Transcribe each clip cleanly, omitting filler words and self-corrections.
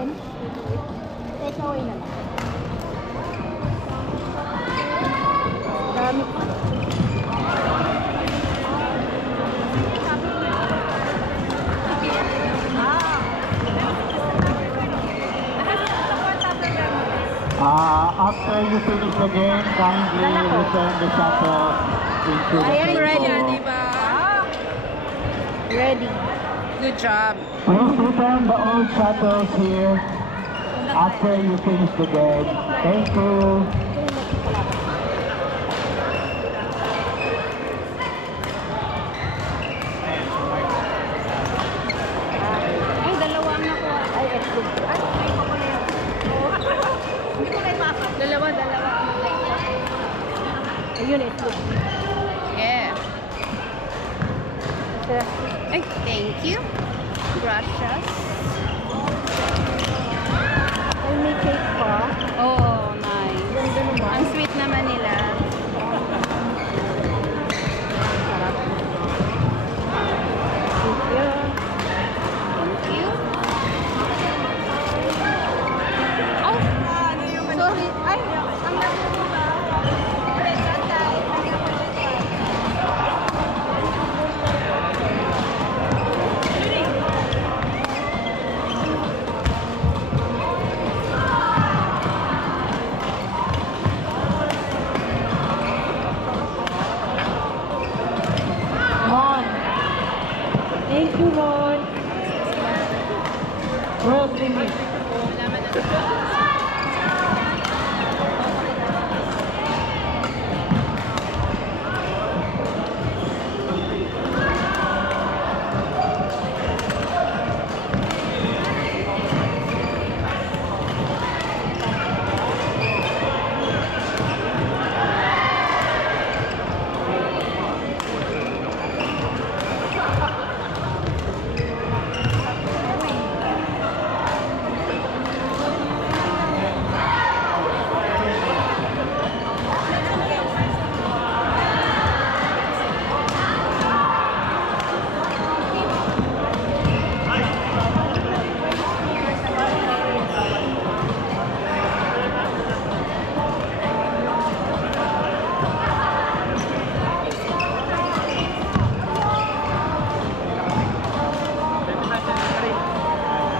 natin? Take away na lang. Dami pa. After you finish the game, kindly return the shuttle into the Ayan, table. ready. Diba? Ready. Good job. Please return the old shuttles here after you finish the game. Thank you. Ay, dalawa ang nakuha. Ay, etlog. Ay, ay, ako na yun. Hindi ko na ipasok. Dalawa. Ayun, etlog. Yeah. Sir. Ay, thank you. Gracias. Ay, may cake pa. Oh, nice. Ganda naman. Ang sweet naman nila. Sarap. Thank you. Thank you. Oh, sorry. Ay, ang dami mo ba? Mon, Thank you, Ron. 12 minutes.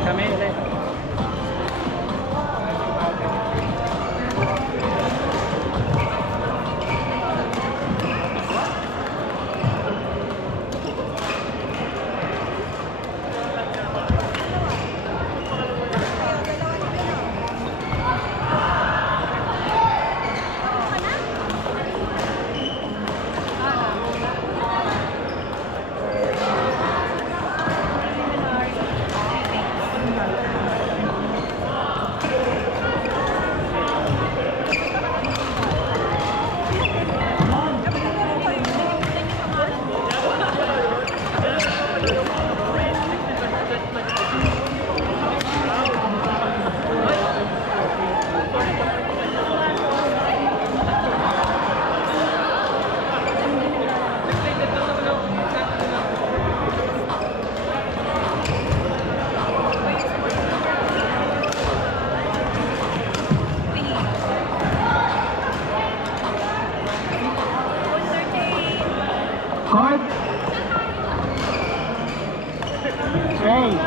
Kami ulit. Court. Stay.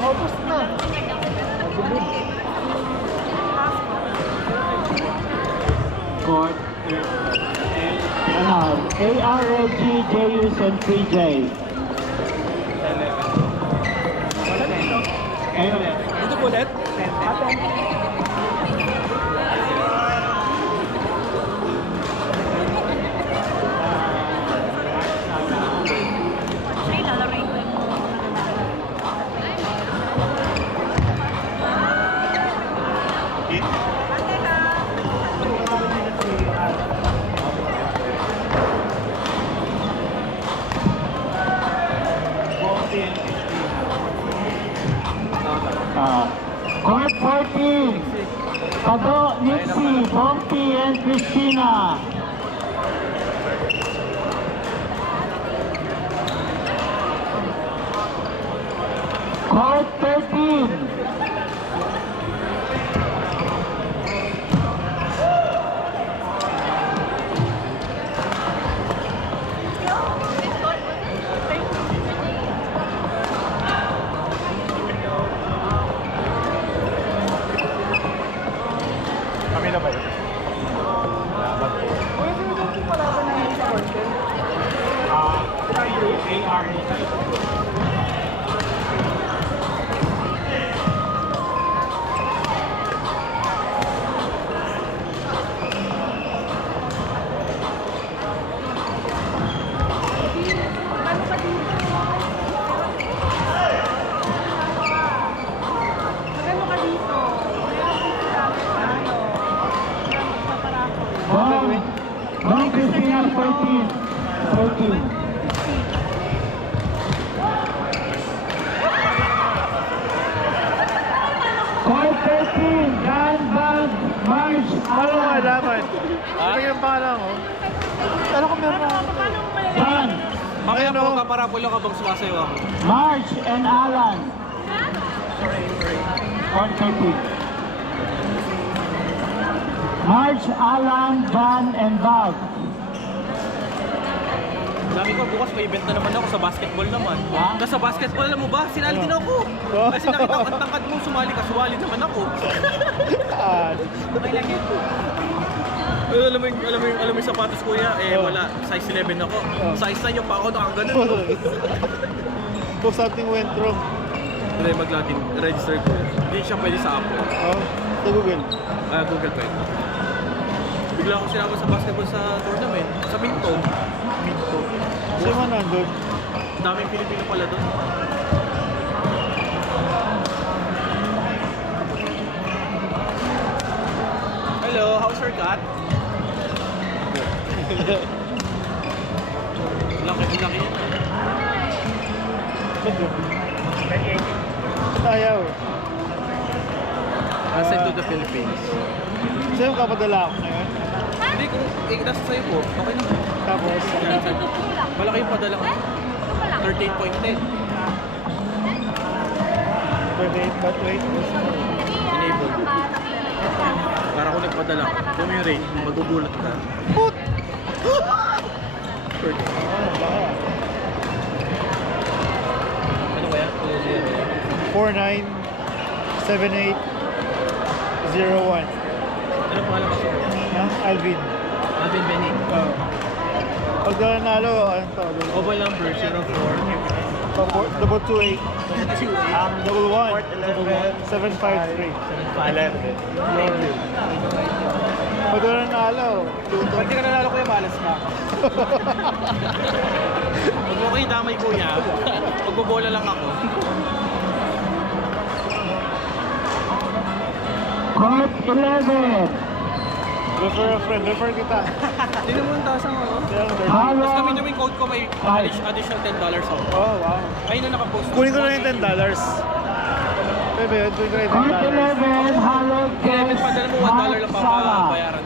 Opus na. Court. ARLG, JUS, and 3J. Ito po ulit. Court 14. Pado, Nixie, Bumpy, and Christina. Court 13. Kami na ba yun? Magkano ka dito? Magkano ka dito? Bon, Christina 13. Court 13, Jan Van Marsh Ano nga Alan. dapat? Ano yung pangalan ko? Ano ko meron ako? Paano mo malalaman? Jan, Mamaya po, paparabola ka bang sumasayo ako? Marsh and Alan. Court 13. Marsh, Alan, Van, and Bob. Sabi ko, bukas may event na naman ako sa basketball naman. Ha? Tapos sa basketball, alam mo ba, sinali din ako. Kasi nakita ko ang tangkad mo, sumali ka, sumali naman ako. May lang yun. Alam mo yung sapatos kuya, wala, size 11 ako. Size 9 yung pa ako nakaganon. If something went wrong, Hindi, mag-login, register ko. Hindi siya pwede sa Apple. sa Google. Google Pay. Bigla ako sinama sa basketball sa tournament, sa Minto. Sino man nandun? Daming Pilipino pala doon. Hello, how's your cat? Laki yan. Ayaw. Send to the Philippines. Sa'yo kapadala ako ngayon. Hindi, kung nasa sa'yo po, okay naman. Tapos, Yan, sir. Malaki yung padala ko. 38.10. 38, but wait. Enable. Para kung nagpadala ka, kung yung rate, magugulat ka. Put! Pwede. Ano kaya? 497801. Ano pangalan kasi? Alvin. Alvin Benny. Pag nanalo, ano to? Mobile number 04. Double 28. Double 1. 753. 11. Pag nanalo, Pag di ka nanalo kuya, malas ka. Huwag mo kayo damay kuya. Magbobola lang ako. Court 11. refer a friend. Refer kita. Hindi naman taas ang ano. Halo. Tapos kami yung code ko may additional $10 ako. Oh, wow. Ayun na nakapost. Kunin ko na yung $10. Bebe, kunin ko na yung Court $10. 11, Harold Kaya Guest, nagpadala mo $1 lang Mark Sala. papabayaran